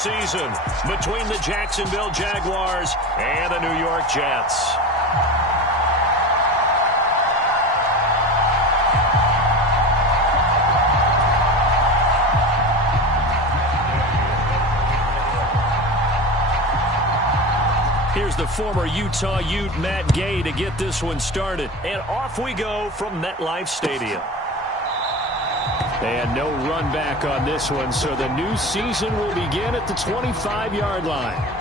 Season between the Jacksonville Jaguars and the New York Jets. Here's the former Utah Ute Matt Gay to get this one started. And off we go from MetLife Stadium. And no run back on this one, so the new season will begin at the 25-yard line.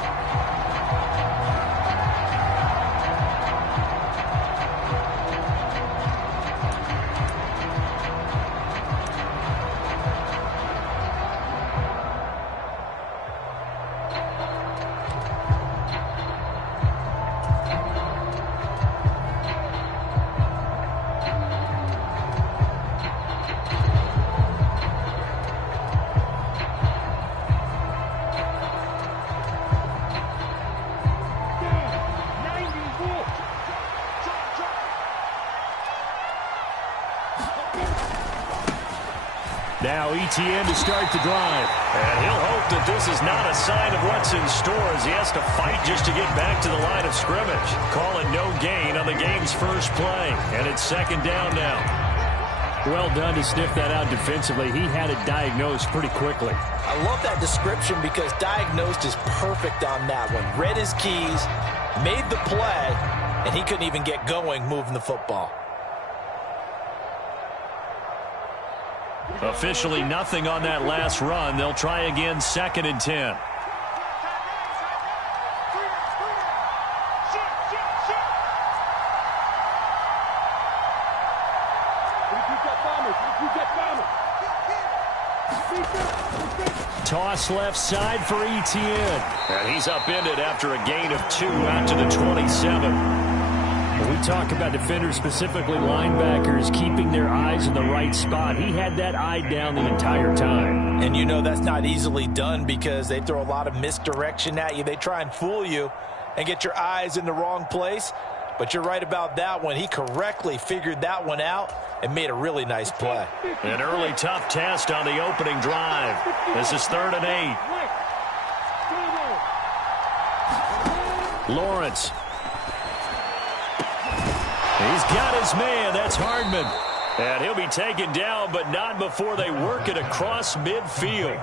Now ETN to start the drive. And he'll hope that this is not a sign of what's in store as he has to fight just to get back to the line of scrimmage. Call it no gain on the game's first play. And it's second down now. Well done to sniff that out defensively. He had it diagnosed pretty quickly. I love that description because diagnosed is perfect on that one. Read his keys, made the play, and he couldn't even get going moving the football. Officially nothing on that last run. They'll try again, 2nd and 10. Toss left side for ETN. And he's upended after a gain of 2 out to the 27. We talk about defenders, specifically linebackers, keeping their eyes in the right spot. He had that eye down the entire time. And you know that's not easily done because they throw a lot of misdirection at you. They try and fool you and get your eyes in the wrong place. But you're right about that one. He correctly figured that one out and made a really nice play. An early tough test on the opening drive. This is 3rd and 8. Lawrence. He's got his man. That's Hardman. And he'll be taken down, but not before they work it across midfield.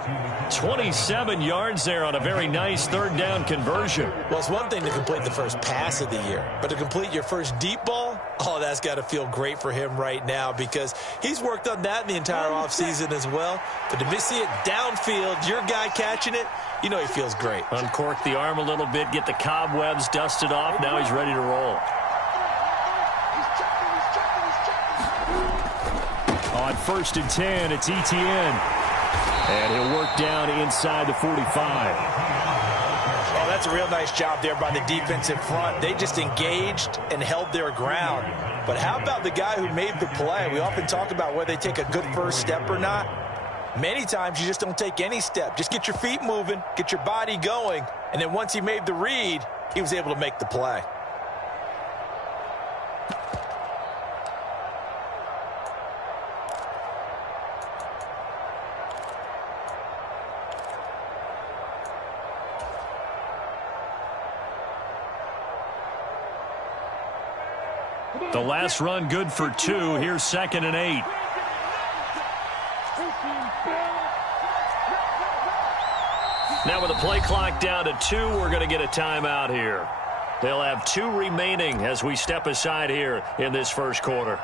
27 yards there on a very nice 3rd down conversion. Well, it's one thing to complete the first pass of the year, but to complete your first deep ball, oh, that's got to feel great for him right now because he's worked on that in the entire offseason as well. But to see it downfield, your guy catching it, you know he feels great. Uncork the arm a little bit, get the cobwebs dusted off. Now he's ready to roll. On 1st and 10, it's ETN. And he'll work down inside the 45. Oh, that's a real nice job there by the defensive front. They just engaged and held their ground. But how about the guy who made the play? We often talk about whether they take a good first step or not. Many times you just don't take any step. Just get your feet moving, get your body going, and then once he made the read, he was able to make the play. The last run good for 2. Here's 2nd and 8. Now with the play clock down to 2, we're going to get a timeout here. They'll have 2 remaining as we step aside here in this first quarter.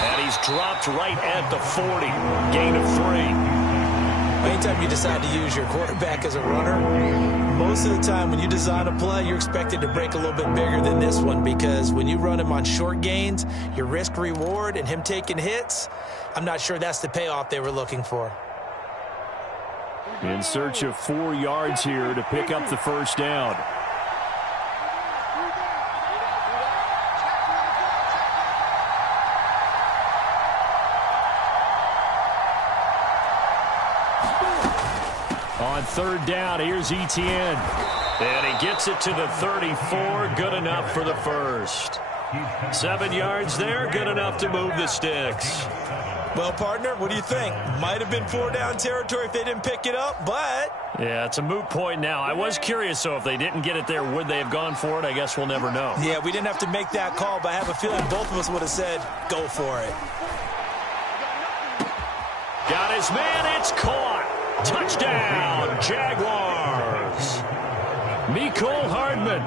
And he's dropped right at the 40. Gain of 3. Anytime you decide to use your quarterback as a runner, most of the time when you design a play, you're expected to break a little bit bigger than this one because when you run him on short gains, your risk-reward and him taking hits, I'm not sure that's the payoff they were looking for. In search of 4 yards here to pick up the first down. On third down, here's Etienne. And he gets it to the 34. Good enough for the first. 7 yards there. Good enough to move the sticks. Well, partner, what do you think? Might have been 4-down territory if they didn't pick it up, but... Yeah, it's a moot point now. I was curious, so if they didn't get it there, would they have gone for it? I guess we'll never know. Yeah, we didn't have to make that call, but I have a feeling both of us would have said, go for it. Got his man. It's caught. Touchdown, Jaguars. Mecole Hardman,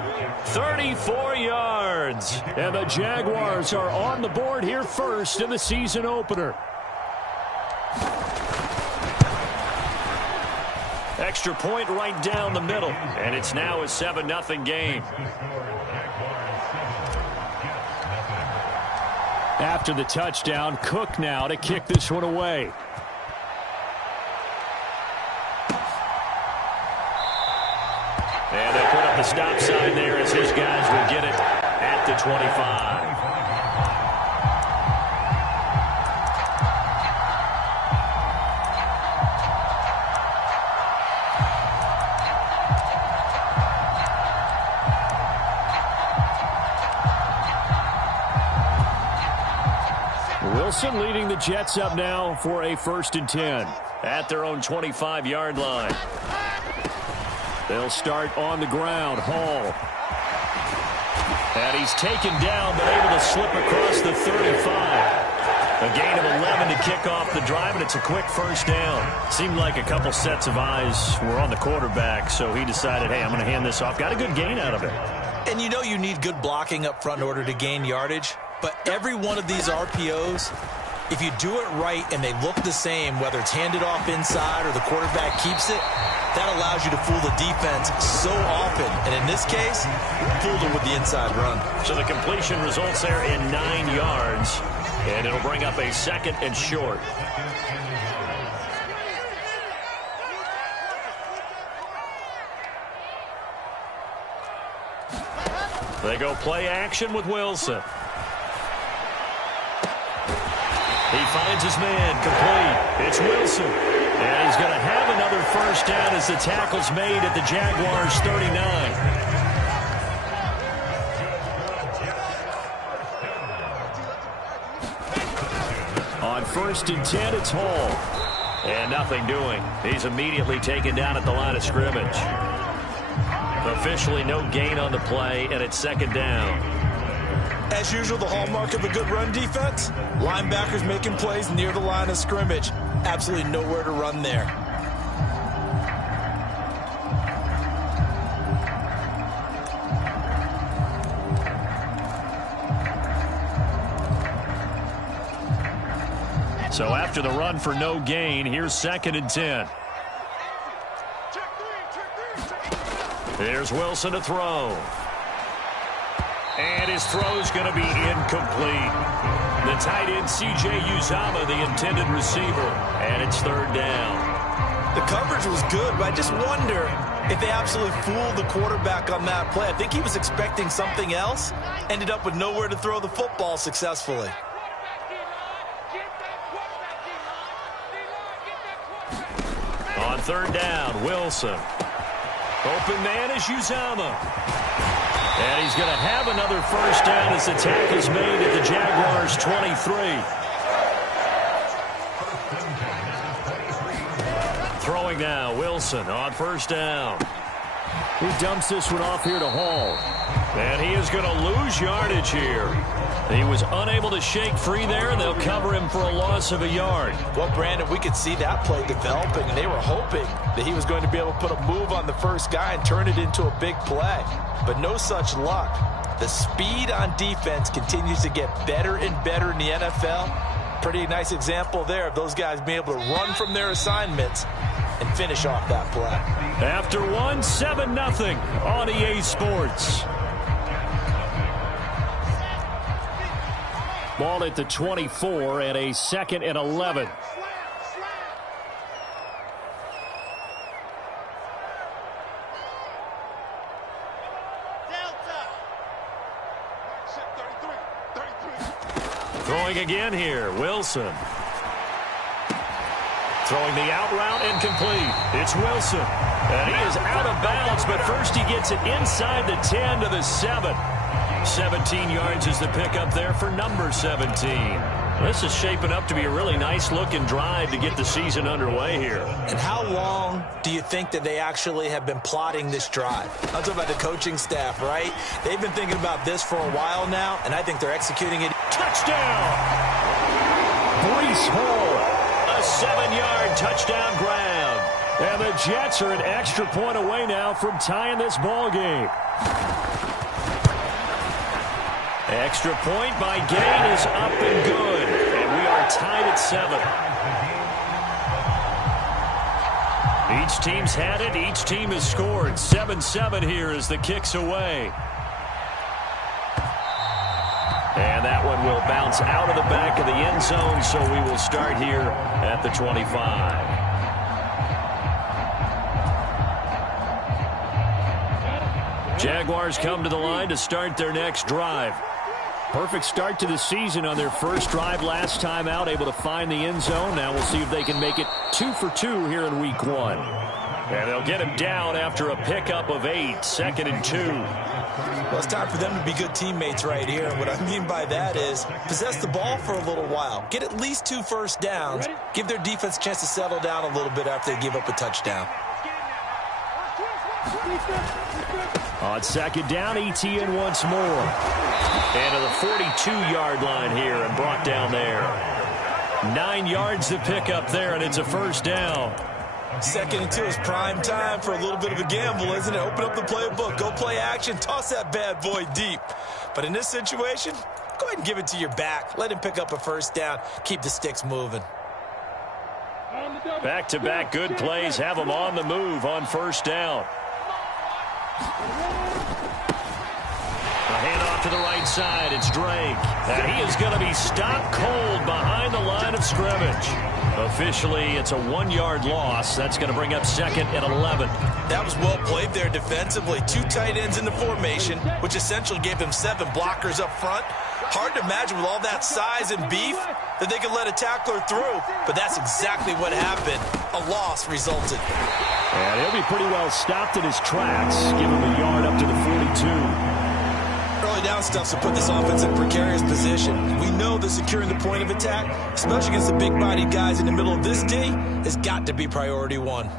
34 yards. And the Jaguars are on the board here first in the season opener. Extra point right down the middle. And it's now a 7-0 game. After the touchdown, Cook now to kick this one away. And they'll put up the stop sign there as his guys will get it at the 25. Wilson leading the Jets up now for a 1st and 10 at their own 25-yard line. They'll start on the ground. Hall. And he's taken down, but able to slip across the 35. A gain of 11 to kick off the drive, and it's a quick first down. Seemed like a couple sets of eyes were on the quarterback, so he decided, hey, I'm going to hand this off. Got a good gain out of it. And you know you need good blocking up front in order to gain yardage, but every one of these RPOs, if you do it right and they look the same, whether it's handed off inside or the quarterback keeps it, that allows you to fool the defense so often. And in this case, fooled them with the inside run. So the completion results there in 9 yards, and it'll bring up a 2nd and short. They go play action with Wilson. He finds his man, complete. It's Wilson. And he's going to have another first down as the tackle's made at the Jaguars' 39. On 1st and 10, it's Hall. And nothing doing. He's immediately taken down at the line of scrimmage. Officially no gain on the play, and it's 2nd down. As usual, the hallmark of a good run defense, linebackers making plays near the line of scrimmage. Absolutely nowhere to run there. So after the run for no gain, here's 2nd and 10. There's Wilson to throw. And his throw's going to be incomplete. The tight end, C.J. Uzomah, the intended receiver. And it's 3rd down. The coverage was good, but I just wonder if they absolutely fooled the quarterback on that play. I think he was expecting something else. Ended up with nowhere to throw the football successfully. On 3rd down, Wilson. Open man is Uzomah. And he's going to have another first down as the tackle's made at the Jaguars' 23. Throwing now, Wilson on 1st down. He dumps this one off here to Hall. And he is going to lose yardage here. He was unable to shake free there, and they'll cover him for a loss of a yard. Well, Brandon, we could see that play developing, and they were hoping that he was going to be able to put a move on the first guy and turn it into a big play. But no such luck. The speed on defense continues to get better and better in the NFL. Pretty nice example there of those guys being able to run from their assignments and finish off that play. After 7-0 on EA Sports. Ball at the 24 and a 2nd and 11. Throwing again here, Wilson. Throwing the out route incomplete. It's Wilson. And he is out of bounds, but first he gets it inside the 10 to the 7. 17 yards is the pickup there for number 17. This is shaping up to be a really nice-looking drive to get the season underway here. And how long do you think that they actually have been plotting this drive? I'm talking about the coaching staff, right? They've been thinking about this for a while now, and I think they're executing it. Touchdown! Breece Hall. A 7-yard touchdown grab. And the Jets are an extra point away now from tying this ball game. Extra point by Gain is up and good. And we are tied at 7. Each team's had it. Each team has scored. 7-7 here as the kick's away. And that one will bounce out of the back of the end zone, so we will start here at the 25. Jaguars come to the line to start their next drive. Perfect start to the season on their first drive last time out, able to find the end zone. Now we'll see if they can make it 2 for 2 here in week 1. And they'll get him down after a pickup of 8, 2nd and 2. Well, it's time for them to be good teammates right here. And what I mean by that is possess the ball for a little while. Get at least 2 first downs. Give their defense a chance to settle down a little bit after they give up a touchdown. On 2nd down, ETN once more. And to the 42-yard line here and brought down there. 9 yards to pick up there, and it's a first down. 2nd and 2 is prime time for a little bit of a gamble, isn't it? Open up the playbook, go play action, toss that bad boy deep. But in this situation, go ahead and give it to your back. Let him pick up a first down. Keep the sticks moving. Back-to-back good plays have them on the move on first down. A handoff to the right side. It's Drake. And he is going to be stopped cold behind the line of scrimmage. Officially, it's a 1-yard loss. That's going to bring up 2nd and 11. That was well played there defensively. 2 tight ends in the formation, which essentially gave them 7 blockers up front. Hard to imagine with all that size and beef that they could let a tackler through. But that's exactly what happened. A loss resulted. And he'll be pretty well stopped in his tracks. Give him a yard up to the 42. Early down stuff to put this offense in a precarious position. We know that securing the point of attack, especially against the big-bodied guys in the middle of this D, has got to be priority 1.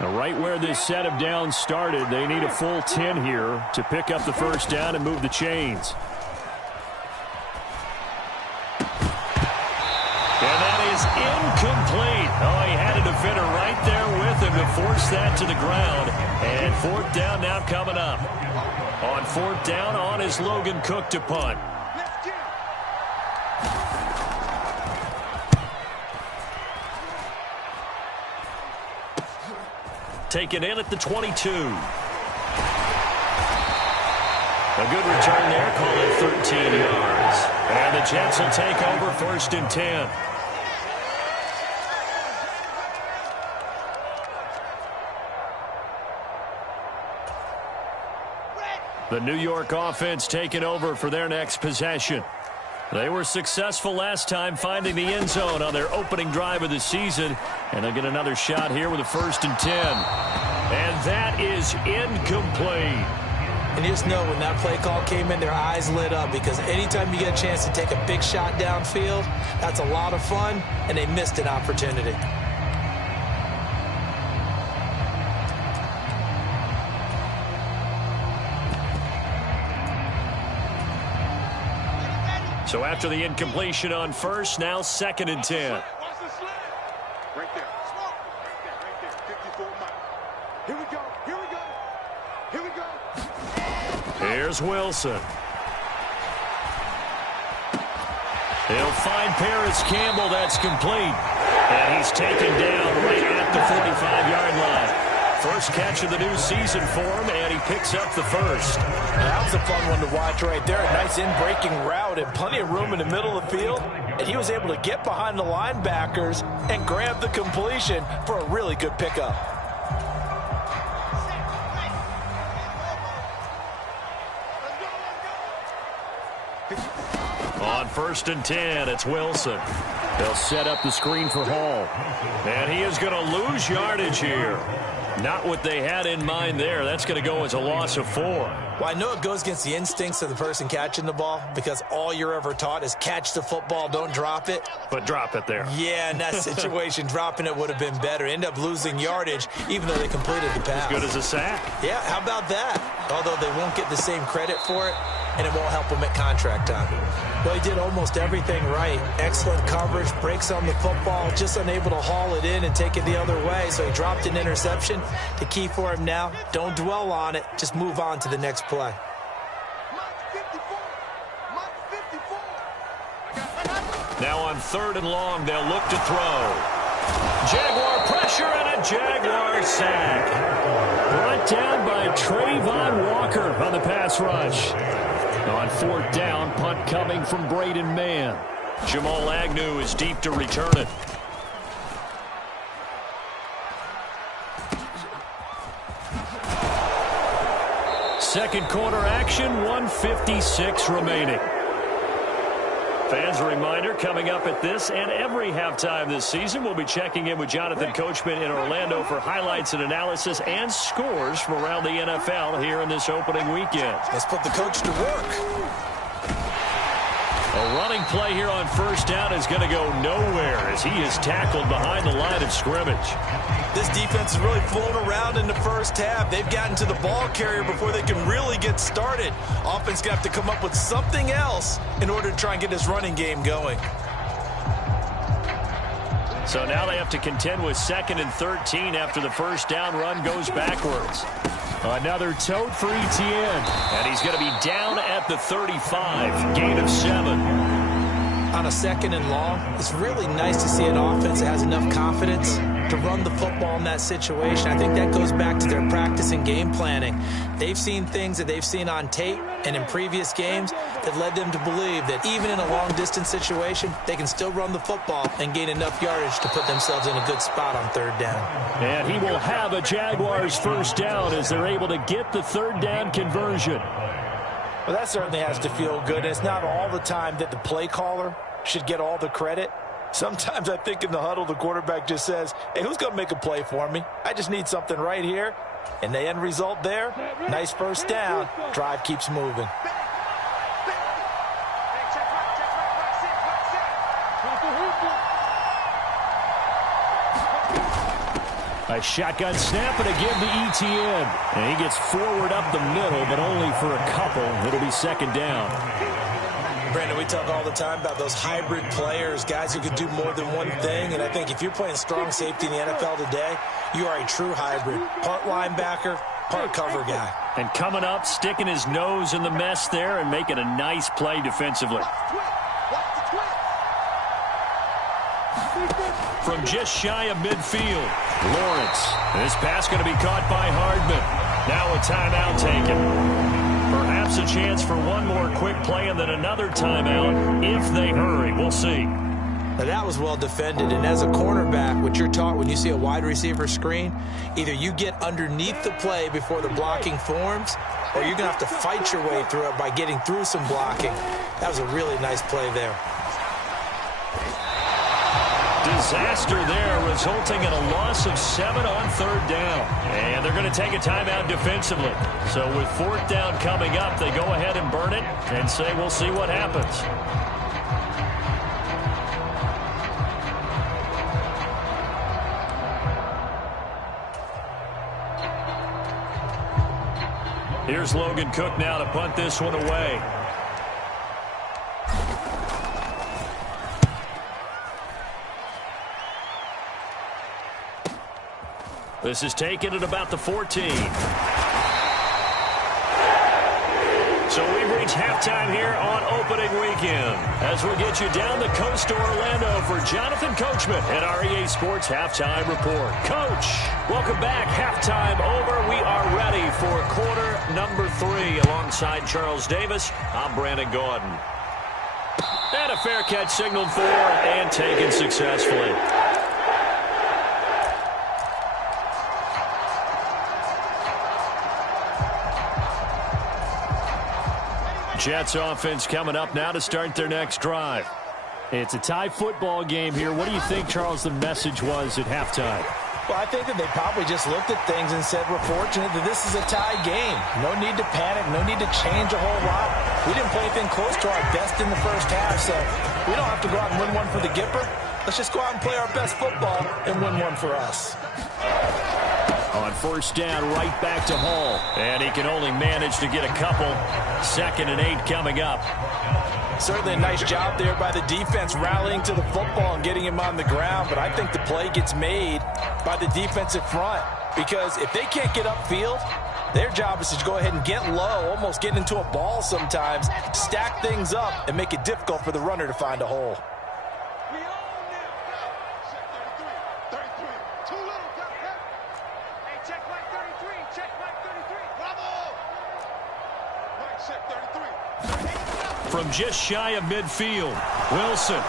Now, right where this set of downs started, they need a full 10 here to pick up the first down and move the chains. And that is incomplete. Oh, he had a defender right there with him to force that to the ground. And 4th down now coming up. On 4th down, on is Logan Cook to punt. Taken in at the 22. A good return there, call it 13 yards. And the Jets will take over 1st and 10. The New York offense taking over for their next possession. They were successful last time finding the end zone on their opening drive of the season. And they'll get another shot here with a 1st and 10. And that is incomplete. And you just know when that play call came in, their eyes lit up, because anytime you get a chance to take a big shot downfield, that's a lot of fun, and they missed an opportunity. So after the incompletion on first, now 2nd and 10. Right there. Right there. 54 miles. Here we go. Here we go. Here we go. Here's Wilson. He'll find Paris Campbell. That's complete. And he's taken down right at the 45-yard line. first catch of the new season for him, and he picks up the first. That was a fun one to watch right there. A nice in-breaking route and plenty of room in the middle of the field. And he was able to get behind the linebackers and grab the completion for a really good pickup. On 1st and 10, it's Wilson. They'll set up the screen for Hall. And he is going to lose yardage here. Not what they had in mind there. That's going to go as a loss of 4. Well, I know it goes against the instincts of the person catching the ball because all you're ever taught is catch the football, don't drop it. But drop it there. Yeah, in that situation, dropping it would have been better. End up losing yardage even though they completed the pass. As good as a sack. Yeah, how about that? Although they won't get the same credit for it, and it won't help them at contract time. Well, he did almost everything right. Excellent coverage, breaks on the football, just unable to haul it in and take it the other way. So he dropped an interception. The key for him now, don't dwell on it. Just move on to the next play. Now on 3rd and long, they'll look to throw. Jaguar pressure and a Jaguar sack. Brought down by Trayvon Walker on the pass rush. On 4th down, punt coming from Braden Mann. Jamal Agnew is deep to return it. Second quarter action, 1:56 remaining. Fans, a reminder, coming up at this and every halftime this season, we'll be checking in with Jonathan Coachman in Orlando for highlights and analysis and scores from around the NFL here in this opening weekend. Let's put the coach to work. A running play here on 1st down is going to go nowhere as he is tackled behind the line of scrimmage. This defense has really flown around in the first half. They've gotten to the ball carrier before they can really get started. Offense going to have to come up with something else in order to try and get this running game going. So now they have to contend with 2nd and 13 after the 1st down run goes backwards. Another tote for Etienne. And he's going to be down at the 35. Gain of 7. On a 2nd and long, it's really nice to see an offense that has enough confidence to run the football in that situation. I think that goes back to their practice and game planning. They've seen things that they've seen on tape and in previous games that led them to believe that even in a long-distance situation, they can still run the football and gain enough yardage to put themselves in a good spot on 3rd down. And he will have a Jaguars 1st down as they're able to get the 3rd down conversion. Well, that certainly has to feel good. It's not all the time that the play caller should get all the credit. Sometimes I think in the huddle, the quarterback just says, hey, who's going to make a play for me? I just need something right here. And the end result there, nice 1st down. Drive keeps moving. A shotgun snap and a give to Etienne. And he gets forward up the middle, but only for a couple. It'll be 2nd down. Brandon, we talk all the time about those hybrid players, guys who can do more than one thing. And I think if you're playing strong safety in the NFL today, you are a true hybrid. Part linebacker, part cover guy. And coming up, sticking his nose in the mess there and making a nice play defensively. From just shy of midfield, Lawrence. This pass going to be caught by Hardman. Now a timeout taken. Perhaps a chance for one more quick play and then another timeout if they hurry. We'll see. Now that was well defended, and as a cornerback, what you're taught when you see a wide receiver screen, either you get underneath the play before the blocking forms, or you're going to have to fight your way through it by getting through some blocking. That was a really nice play there. Disaster there, resulting in a loss of 7 on 3rd down. And they're going to take a timeout defensively. So with 4th down coming up, they go ahead and burn it and say we'll see what happens. Here's Logan Cook now to punt this one away. This is taken at about the 14. So we've reached halftime here on opening weekend as we get you down the coast to Orlando for Jonathan Coachman at our EA Sports Halftime Report. Coach, welcome back. Halftime over. We are ready for quarter number 3 alongside Charles Davis. I'm Brandon Gordon. And a fair catch signaled for and taken successfully. Jets offense coming up now to start their next drive. It's a tie football game here. What do you think, Charles, the message was at halftime? Well, I think that they probably just looked at things and said, we're fortunate that this is a tie game. No need to panic. No need to change a whole lot. We didn't play anything close to our best in the first half, so we don't have to go out and win one for the Gipper. Let's just go out and play our best football and win one for us. On first down, right back to Hall. And he can only manage to get a couple. 2nd and 8 coming up. Certainly a nice job there by the defense rallying to the football and getting him on the ground. But I think the play gets made by the defensive front. Because if they can't get upfield, their job is to go ahead and get low, almost get into a ball sometimes, stack things up, and make it difficult for the runner to find a hole. From just shy of midfield, Wilson. And,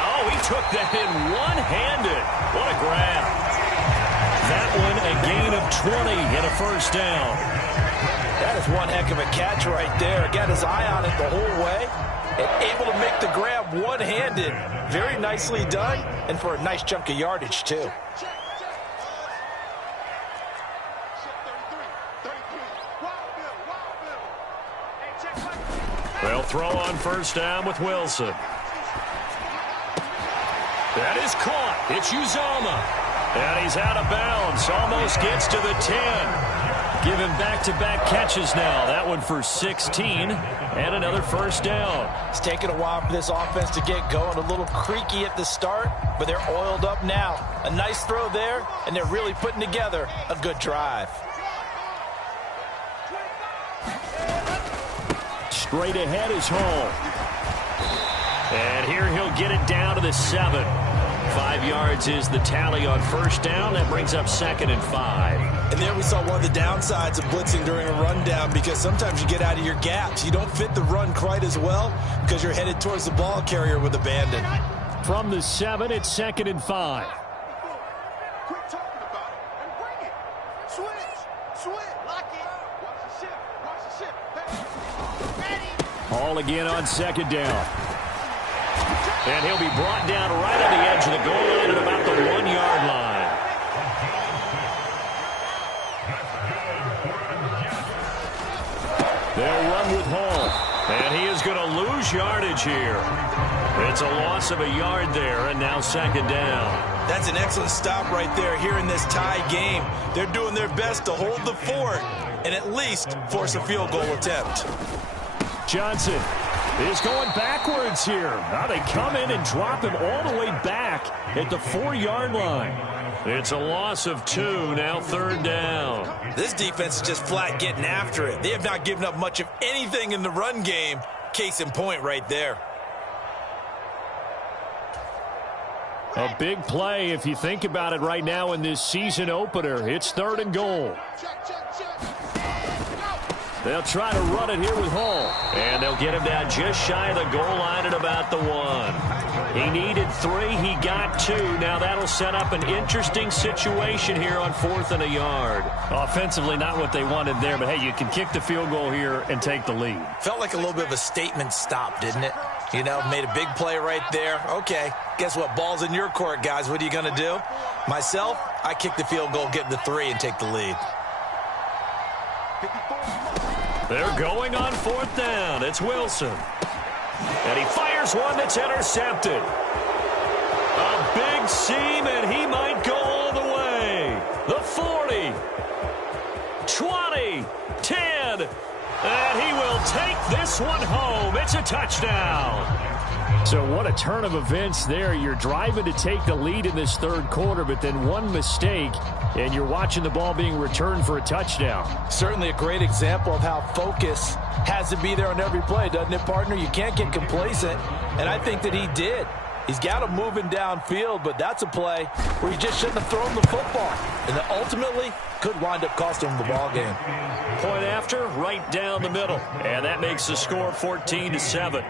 oh, he took that in one-handed. What a grab. That one a gain of 20 and a first down. That is one heck of a catch right there. Got his eye on it the whole way. And able to make the grab one-handed. Very nicely done. And for a nice chunk of yardage, too. They'll throw on first down with Wilson. That is caught. It's Uzomah. And he's out of bounds. Almost gets to the 10. Give him back-to-back catches now. That one for 16. And another first down. It's taken a while for this offense to get going. A little creaky at the start, but they're oiled up now. A nice throw there, and they're really putting together a good drive. Straight ahead is Hall. And here he'll get it down to the 7. 5 yards is the tally on first down. That brings up 2nd and 5. And there we saw one of the downsides of blitzing during a rundown, because sometimes you get out of your gaps. You don't fit the run quite as well because you're headed towards the ball carrier with abandon. From the 7, it's 2nd and 5. Quit talking about it and bring it. Switch, lock it. Watch the ship. Hall again on 2nd down. And he'll be brought down right on the edge of the goal line at about the 1-yard line. They'll run with Hall. And he is going to lose yardage here. It's a loss of a yard there, and now 2nd down. That's an excellent stop right there here in this tie game. They're doing their best to hold the fort and at least force a field goal attempt. Johnson is going backwards here. Now they come in and drop him all the way back at the 4-yard line. It's a loss of 2, now 3rd down. This defense is just flat getting after it. They have not given up much of anything in the run game. Case in point right there. A big play if you think about it right now in this season opener. It's 3rd and goal. They'll try to run it here with Hall. And they'll get him down just shy of the goal line at about the 1. He needed 3. He got 2. Now that'll set up an interesting situation here on 4th and a yard. Offensively, not what they wanted there, but hey, you can kick the field goal here and take the lead. Felt like a little bit of a statement stop, didn't it? You know, made a big play right there. Okay, guess what? Ball's in your court, guys. What are you going to do? Myself, I kick the field goal, get the 3, and take the lead. They're going on 4th down. It's Wilson. And he fires one that's intercepted. A big seam, and he might go all the way. The 40, 20, 10, and he will take this one home. It's a touchdown. So what a turn of events there. You're driving to take the lead in this third quarter, but then one mistake, and you're watching the ball being returned for a touchdown. Certainly a great example of how focus has to be there on every play, doesn't it, partner? You can't get complacent, and I think that he did. He's got him moving downfield, but that's a play where he just shouldn't have thrown the football. And that ultimately could wind up costing him the ball game. Point after, right down the middle. And that makes the score 14-7.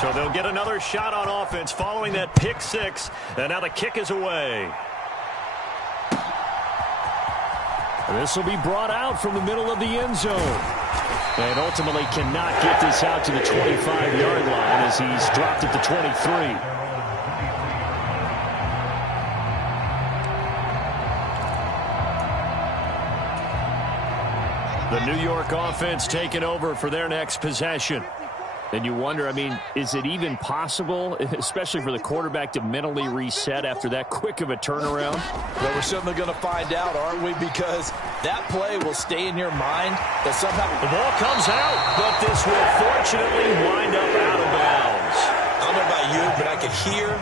So they'll get another shot on offense following that pick six. And now the kick is away. This will be brought out from the middle of the end zone. And ultimately cannot get this out to the 25-yard line as he's dropped at the 23. The New York offense taking over for their next possession. And you wonder, I mean, is it even possible, especially for the quarterback, to mentally reset after that quick of a turnaround? Well, we're certainly going to find out, aren't we? Because that play will stay in your mind that somehow the ball comes out, but this will fortunately wind up out of bounds. I don't know about you, but I can hear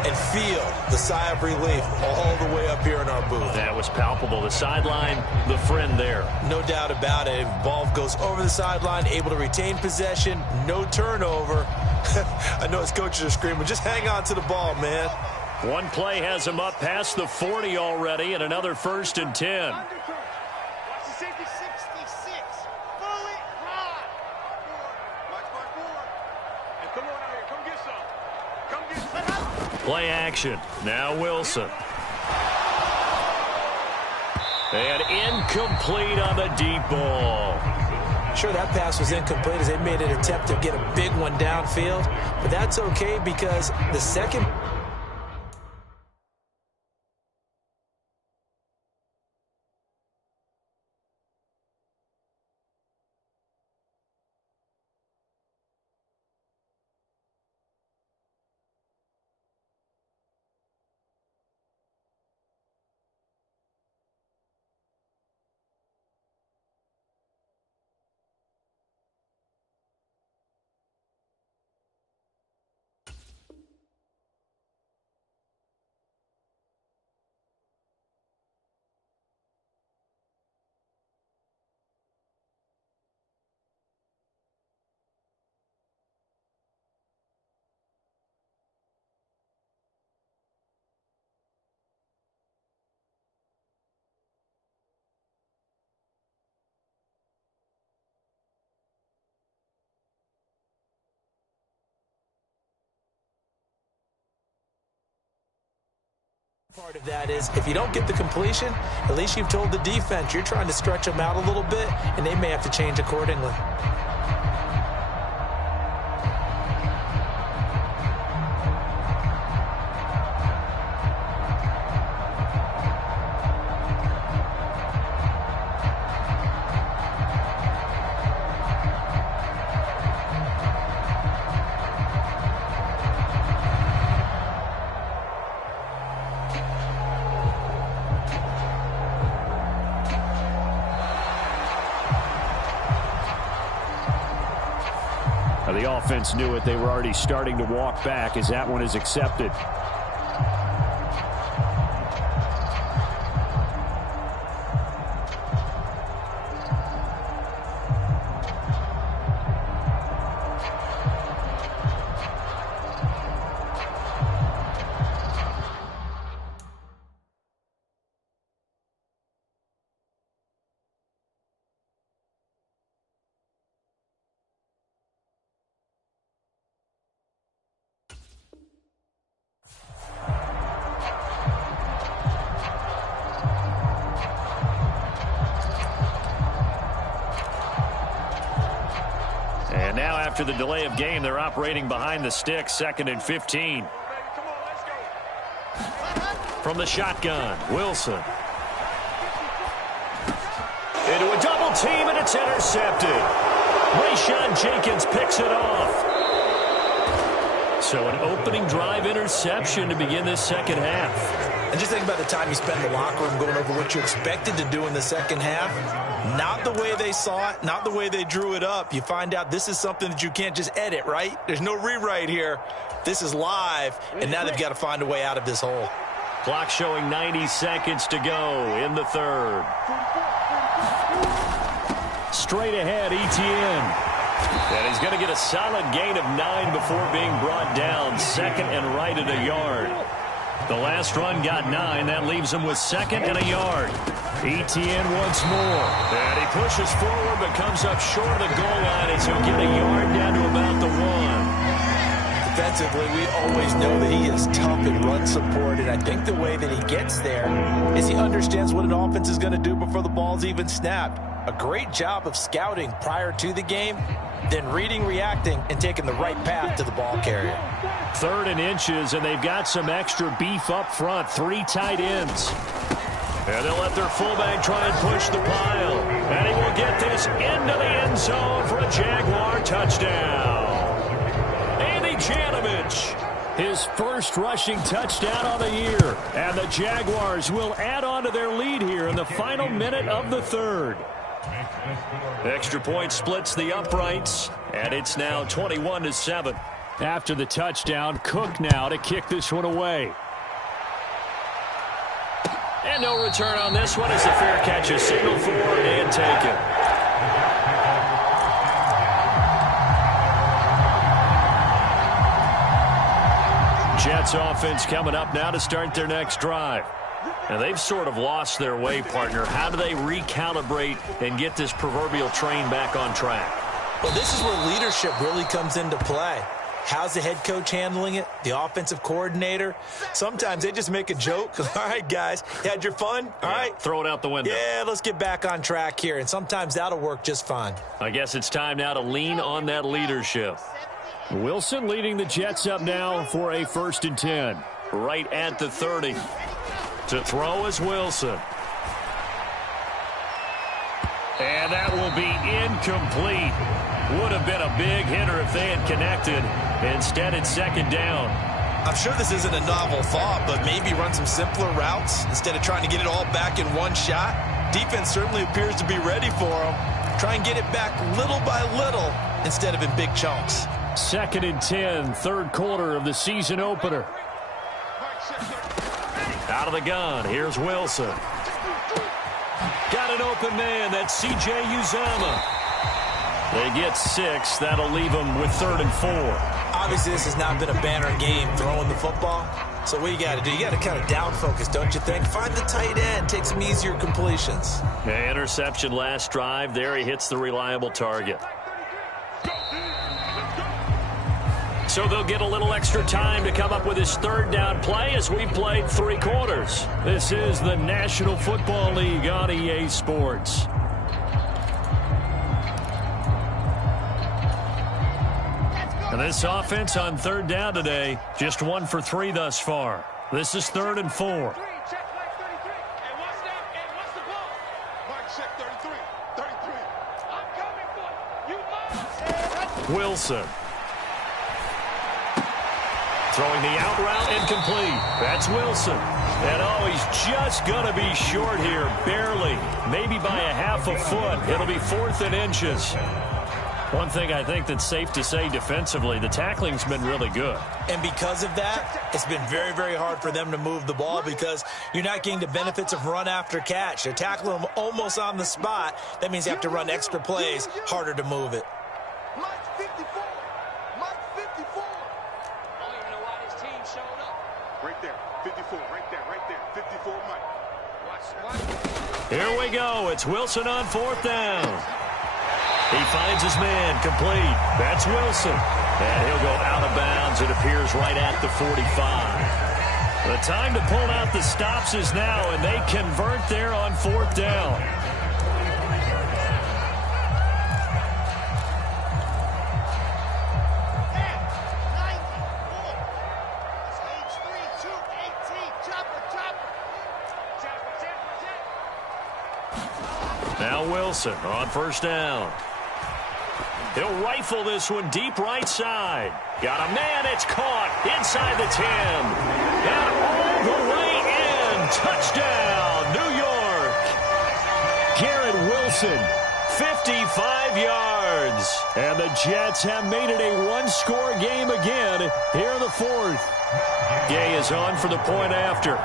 and feel the sigh of relief all the way up here in our booth. That was palpable. The sideline, the friend there. No doubt about it. Ball goes over the sideline, able to retain possession, no turnover. I know his coaches are screaming, just hang on to the ball, man. One play has him up past the 40 already, and another 1st and 10. Watch the safety, 66. Fully ride. Watch forward. And come on out here. Come get some. Come get some. Play action. Now Wilson. And incomplete on the deep ball. Sure, that pass was incomplete as they made an attempt to get a big one downfield. But that's okay because the second... Part of that is if you don't get the completion, at least you've told the defense you're trying to stretch them out a little bit, and they may have to change accordingly. The offense knew it. They were already starting to walk back as that one is accepted. And now after the delay of game, they're operating behind the sticks, 2nd and 15. From the shotgun, Wilson. Into a double team, and it's intercepted. Rayshawn Jenkins picks it off. So an opening drive interception to begin this second half. And just think about the time you spent in the locker room going over what you expected to do in the second half. Not the way they saw it, not the way they drew it up. You find out this is something that you can't just edit, right? There's no rewrite here. This is live, and now they've got to find a way out of this hole. Clock showing 90 seconds to go in the third. Straight ahead, Etienne. And he's going to get a solid gain of 9 before being brought down. Second and right at a yard. The last run got 9. That leaves him with second and a yard. Etienne once more. And he pushes forward but comes up short of the goal line as he'll get a yard down to about the 1. Defensively, we always know that he is tough in run support, and I think the way that he gets there is he understands what an offense is going to do before the ball's even snapped. A great job of scouting prior to the game, then reading, reacting, and taking the right path to the ball carrier. 3rd and inches, and they've got some extra beef up front. 3 tight ends. And they'll let their fullback try and push the pile. And he will get this into the end zone for a Jaguar touchdown. Andy Janovich, his first rushing touchdown on the year. And the Jaguars will add on to their lead here in the final minute of the third. Extra point splits the uprights, and it's now 21-7. After the touchdown, Cook now to kick this one away. And no return on this one as the fair catch is signaled for and taken. Jets offense coming up now to start their next drive. And they've sort of lost their way, partner. How do they recalibrate and get this proverbial train back on track? Well, this is where leadership really comes into play. How's the head coach handling it? The offensive coordinator? Sometimes they just make a joke. All right, guys, you had your fun? All right. Throw it out the window. Yeah, let's get back on track here. And sometimes that'll work just fine. I guess it's time now to lean on that leadership. Wilson leading the Jets up now for a 1st and 10. Right at the 30. To throw is Wilson. And that will be incomplete. Would have been a big hitter if they had connected. Instead, it's 2nd down. I'm sure this isn't a novel thought, but maybe run some simpler routes instead of trying to get it all back in one shot. Defense certainly appears to be ready for them. Try and get it back little by little instead of in big chunks. 2nd and 10, 3rd quarter of the season opener. Out of the gun, here's Wilson. Got an open man, that's C.J. Uzomah. They get 6, that'll leave them with 3rd and 4. Obviously, this has not been a banner game throwing the football. So what you got to do, you got to kind of down focus, don't you think? Find the tight end, take some easier completions. Interception last drive, there he hits the reliable target. So they'll get a little extra time to come up with his 3rd down play as we've played 3 quarters. This is the National Football League on EA Sports. And this offense on 3rd down today, just 1 for 3 thus far. This is 3rd and 4. Wilson. Throwing the out route incomplete. That's Wilson. And oh, he's just going to be short here, barely. Maybe by a half a foot. It'll be 4th and inches. One thing I think that's safe to say defensively, the tackling's been really good. And because of that, it's been very, very hard for them to move the ball because you're not getting the benefits of run after catch. They're tackling them almost on the spot. That means you have to run extra plays, harder to move it. Here we go. It's Wilson on 4th down. He finds his man complete. That's Wilson. And he'll go out of bounds. It appears right at the 45. The time to pull out the stops is now, and they convert there on 4th down. Now Wilson on 1st down. He'll rifle this one deep right side. Got a man. It's caught inside the 10. And all the way in. Touchdown, New York. Garrett Wilson, 55 yards. And the Jets have made it a one-score game again here in the fourth. Gay is on for the point after.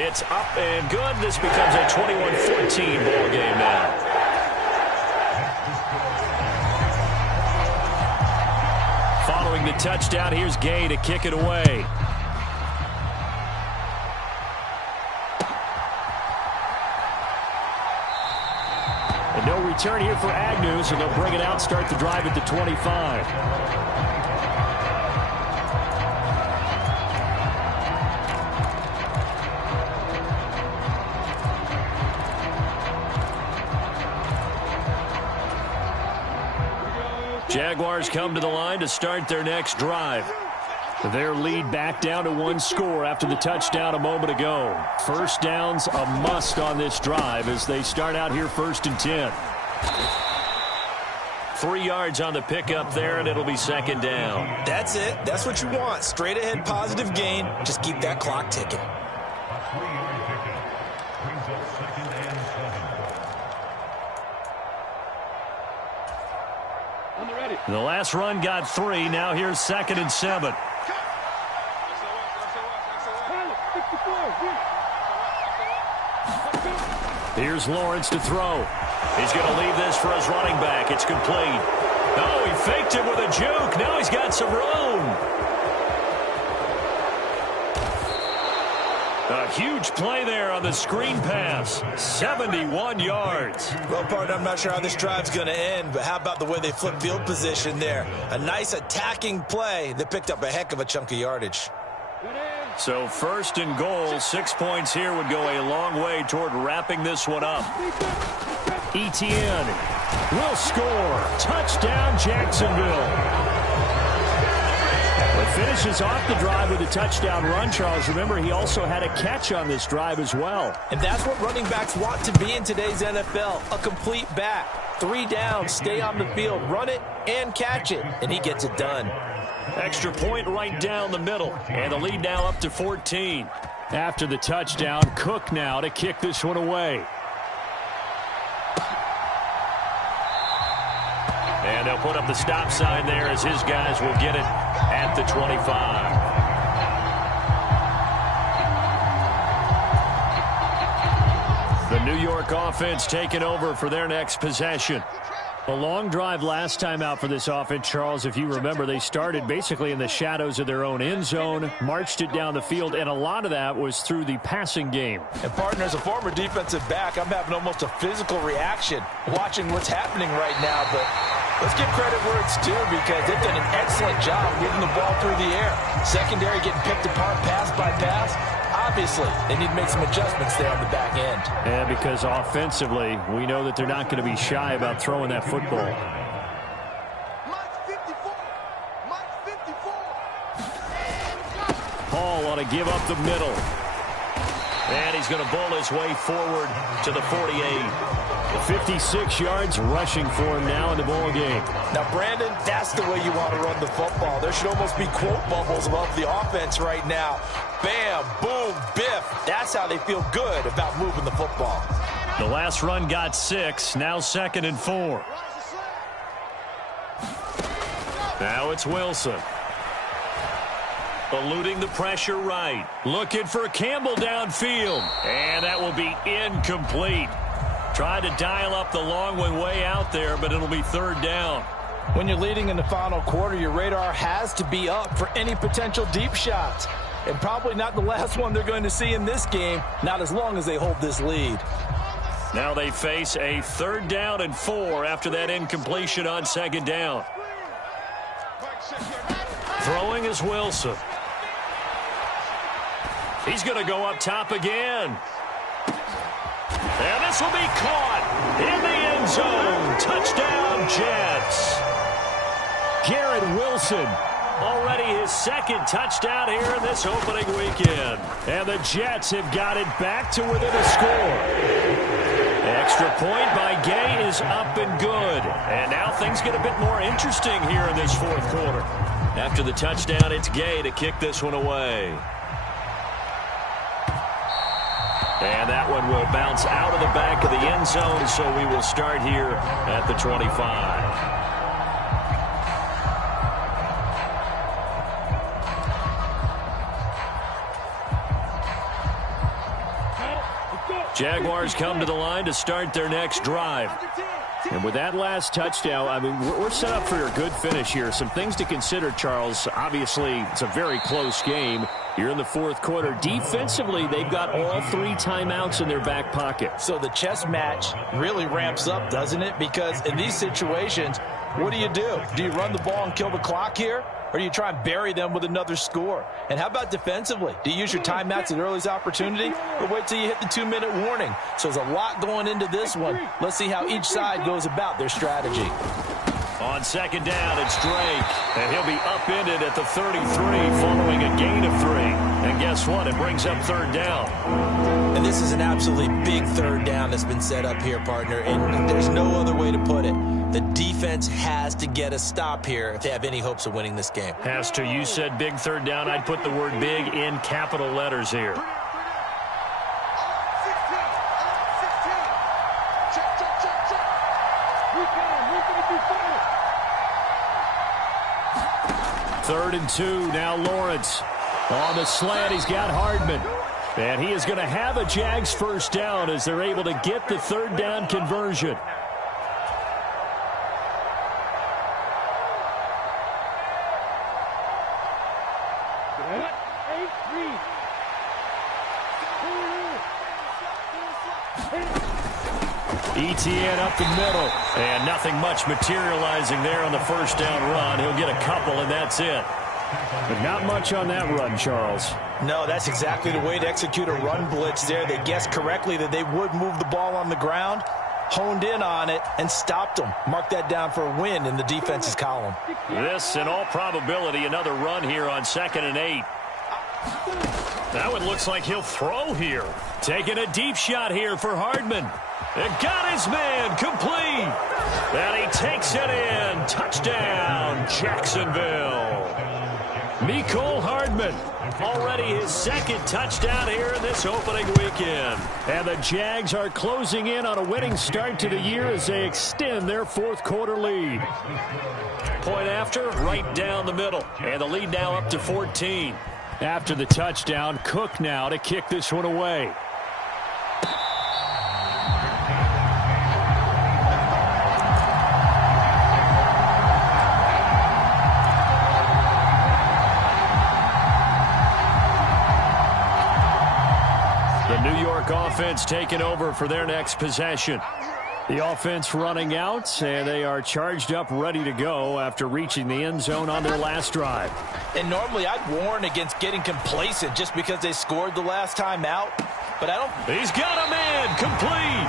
It's up and good. This becomes a 21-14 ball game now. Following the touchdown, here's Gay to kick it away. And no return here for Agnew, so they'll bring it out, start the drive at the 25. Jaguars come to the line to start their next drive. Their lead back down to one score after the touchdown a moment ago. First down's a must on this drive as they start out here 1st and 10. 3 yards on the pickup there, and it'll be 2nd down. That's it. That's what you want. Straight ahead positive gain. Just keep that clock ticking. The last run got 3. Now here's 2nd and 7. Here's Lawrence to throw. He's going to leave this for his running back. It's complete. Oh, he faked him with a juke. Now he's got some room. A huge play there on the screen pass. 71 yards. Well, partner, I'm not sure how this drive's going to end, but how about the way they flip field position there? A nice attacking play that picked up a heck of a chunk of yardage. So 1st and goal, 6 points here would go a long way toward wrapping this one up. Etienne will score. Touchdown, Jacksonville. But finishes off the drive with a touchdown run, Charles. Remember, he also had a catch on this drive as well. And that's what running backs want to be in today's NFL, a complete back. 3 down, stay on the field, run it, and catch it. And he gets it done. Extra point right down the middle. And the lead now up to 14. After the touchdown, Cook now to kick this one away. And they'll put up the stop sign there as his guys will get it at the 25. The New York offense taking over for their next possession. A long drive last time out for this offense, Charles. If you remember, they started basically in the shadows of their own end zone, marched it down the field, and a lot of that was through the passing game. And, partner, as a former defensive back, I'm having almost a physical reaction watching what's happening right now. But let's give credit where it's due because they've done an excellent job moving the ball through the air. Secondary getting picked apart pass by pass. Obviously, they need to make some adjustments there on the back end. And because offensively, we know that they're not going to be shy about throwing that football. Hall ought to give up the middle. And he's going to bowl his way forward to the 48. 56 yards rushing for him now in the ball game. Now, Brandon, that's the way you want to run the football. There should almost be quote bubbles above the offense right now. Bam, boom, biff. That's how they feel good about moving the football. The last run got 6. Now 2nd and 4. Now it's Wilson. Eluding the pressure right. Looking for Campbell downfield. And that will be incomplete. Tried to dial up the long one way out there, but it'll be 3rd down. When you're leading in the final quarter, your radar has to be up for any potential deep shots. And probably not the last one they're going to see in this game, not as long as they hold this lead. Now they face a 3rd down and 4 after that incompletion on 2nd down. Throwing is Wilson. He's going to go up top again. And this will be caught in the end zone. Touchdown, Jets. Garrett Wilson, already his 2nd touchdown here in this opening weekend. And the Jets have got it back to within a score. Extra point by Gay is up and good. And now things get a bit more interesting here in this 4th quarter. After the touchdown, it's Gay to kick this one away. And that one will bounce out of the back of the end zone, so we will start here at the 25. Jaguars come to the line to start their next drive. And with that last touchdown, I mean, we're set up for a good finish here. Some things to consider, Charles. Obviously, it's a very close game. You're in the fourth quarter. Defensively, they've got all 3 timeouts in their back pocket. So the chess match really ramps up, doesn't it? Because in these situations, what do? Do you run the ball and kill the clock here? Or do you try and bury them with another score? And how about defensively? Do you use your timeouts at earliest opportunity? Or wait till you hit the 2-minute warning? So there's a lot going into this one. Let's see how each side goes about their strategy. On second down, it's Drake. And he'll be upended at the 33 following a gain of 3. And guess what? It brings up third down. And this is an absolutely big third down that's been set up here, partner. And there's no other way to put it. The defense has to get a stop here if they have any hopes of winning this game. Has to. You said big third down. I'd put the word big in capital letters here. Third and 2. Now Lawrence on the slant. He's got Hardman. And he is going to have a Jags first down as they're able to get the third down conversion. ETN up the middle, and nothing much materializing there on the first down run. He'll get a couple, and that's it. But not much on that run, Charles. No, that's exactly the way to execute a run blitz there. They guessed correctly that they would move the ball on the ground, honed in on it, and stopped them. Mark that down for a win in the defense's column. This, in all probability, another run here on 2nd and 8. That one looks like he'll throw here. Taking a deep shot here for Hardman. And got his man complete. And he takes it in. Touchdown, Jacksonville. Mecole Hardman, already his 2nd touchdown here in this opening weekend. And the Jags are closing in on a winning start to the year as they extend their fourth quarter lead. Point after, right down the middle. And the lead now up to 14. After the touchdown, Cook now to kick this one away. The New York offense taking over for their next possession. The offense running out, and they are charged up, ready to go after reaching the end zone on their last drive. And normally I'd warn against getting complacent just because they scored the last time out. But I don't. He's got a man complete.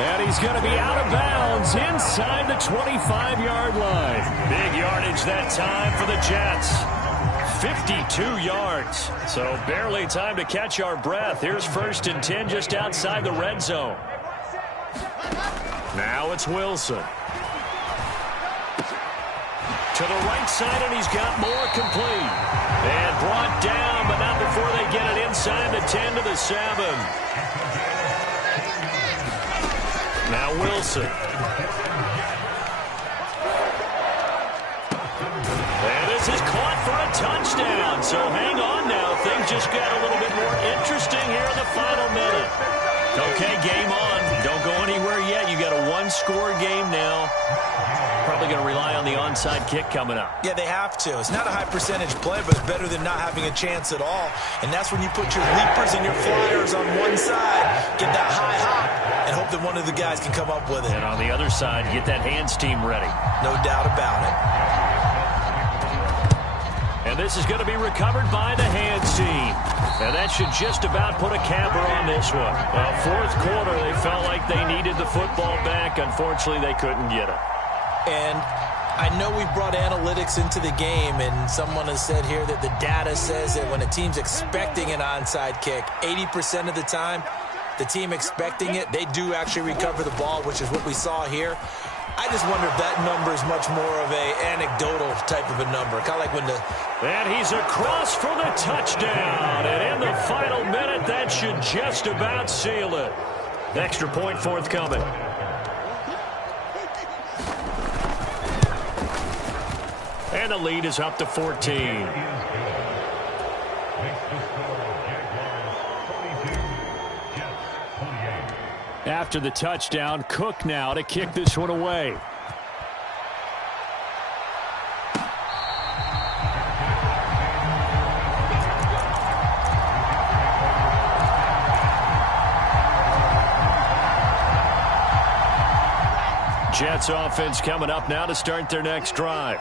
And he's going to be out of bounds inside the 25-yard line. Big yardage that time for the Jets. 52 yards. So barely time to catch our breath. Here's 1st and 10 just outside the red zone. Now it's Wilson. To the right side, and he's got more complete. And brought down, but not before they get it inside the 10 to the 7. Now Wilson. And this is caught for a touchdown. So hang on now. Things just got a little bit more interesting here in the final minute. Okay, game on. Don't go anywhere yet. You got a one-score game now. Probably going to rely on the onside kick coming up. Yeah, they have to. It's not a high-percentage play, but it's better than not having a chance at all. And that's when you put your leapers and your flyers on one side, get that high hop, and hope that one of the guys can come up with it. And on the other side, get that hands team ready. No doubt about it. And this is going to be recovered by the hands team. And that should just about put a capper on this one. Well, fourth quarter, they felt like they needed the football back. Unfortunately, they couldn't get it. And I know we brought analytics into the game, and someone has said here that the data says that when a team's expecting an onside kick, 80% of the time, the team expecting it, they do actually recover the ball, which is what we saw here. I just wonder if that number is much more of a anecdotal type of a number. Kind of like when the... And he's across for the touchdown. And in the final minute, that should just about seal it. Extra point forthcoming. And the lead is up to 14. After the touchdown, Cook now to kick this one away. Jets offense coming up now to start their next drive.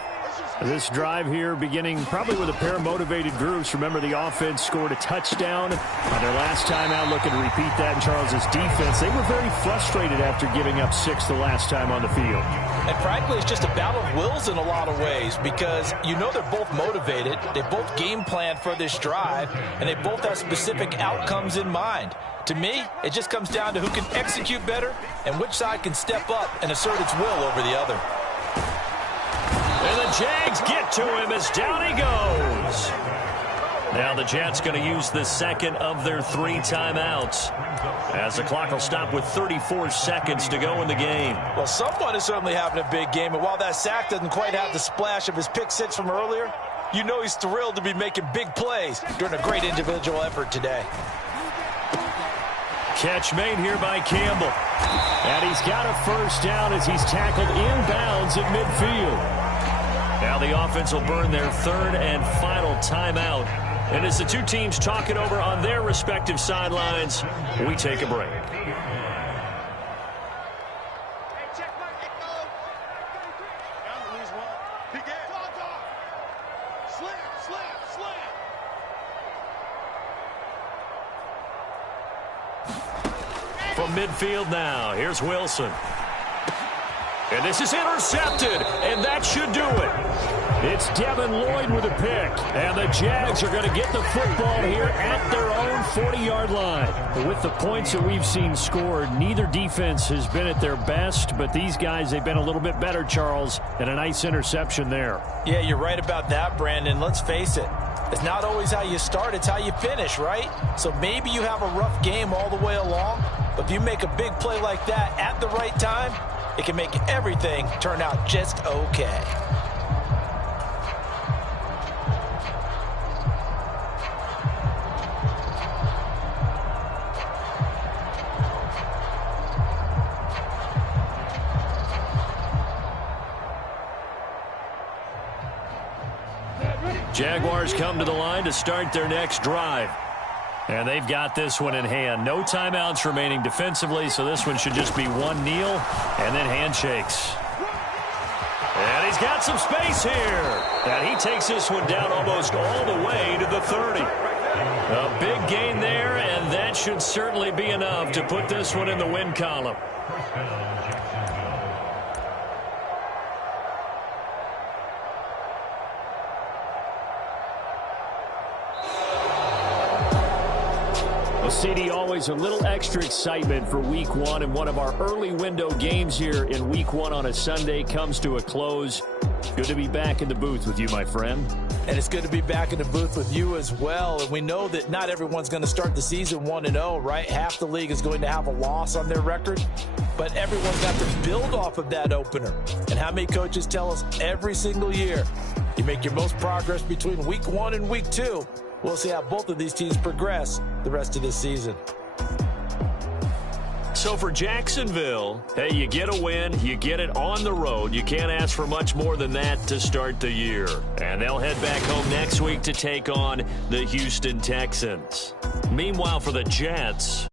This drive here beginning probably with a pair of motivated groups. Remember, the offense scored a touchdown on their last time out, looking to repeat that in Charles's defense. They were very frustrated after giving up 6 the last time on the field. And frankly, it's just a battle of wills in a lot of ways because you know they're both motivated. They both game planned for this drive, and they both have specific outcomes in mind. To me, it just comes down to who can execute better and which side can step up and assert its will over the other. And the Jags get to him as down he goes. Now the Jets going to use the second of their 3 timeouts as the clock will stop with 34 seconds to go in the game. Well, someone is certainly having a big game, and while that sack doesn't quite have the splash of his pick 6 from earlier, you know he's thrilled to be making big plays during a great individual effort today. Catch made here by Campbell. And he's got a first down as he's tackled inbounds at midfield. Now the offense will burn their 3rd and final timeout. And as the two teams talk it over on their respective sidelines, we take a break. From midfield now, here's Wilson. And this is intercepted, and that should do it. It's Devin Lloyd with a pick, and the Jags are going to get the football here at their own 40-yard line. But with the points that we've seen scored, neither defense has been at their best, but these guys, they've been a little bit better, Charles, and a nice interception there. Yeah, you're right about that, Brandon. Let's face it. It's not always how you start, it's how you finish, right? So maybe you have a rough game all the way along, but if you make a big play like that at the right time, it can make everything turn out just okay. Jaguars come to the line to start their next drive. And they've got this one in hand. No timeouts remaining defensively, so this one should just be one kneel and then handshakes. And he's got some space here. And he takes this one down almost all the way to the 30. A big gain there, and that should certainly be enough to put this one in the win column. CD, always a little extra excitement for Week 1, and one of our early window games here in Week 1 on a Sunday comes to a close. Good to be back in the booth with you, my friend. And it's good to be back in the booth with you as well. And we know that not everyone's going to start the season 1-0, right? Half the league is going to have a loss on their record. But everyone's got to build off of that opener. And how many coaches tell us every single year, you make your most progress between Week 1 and Week 2. We'll see how both of these teams progress the rest of this season. So for Jacksonville, hey, you get a win, you get it on the road. You can't ask for much more than that to start the year. And they'll head back home next week to take on the Houston Texans. Meanwhile, for the Jets,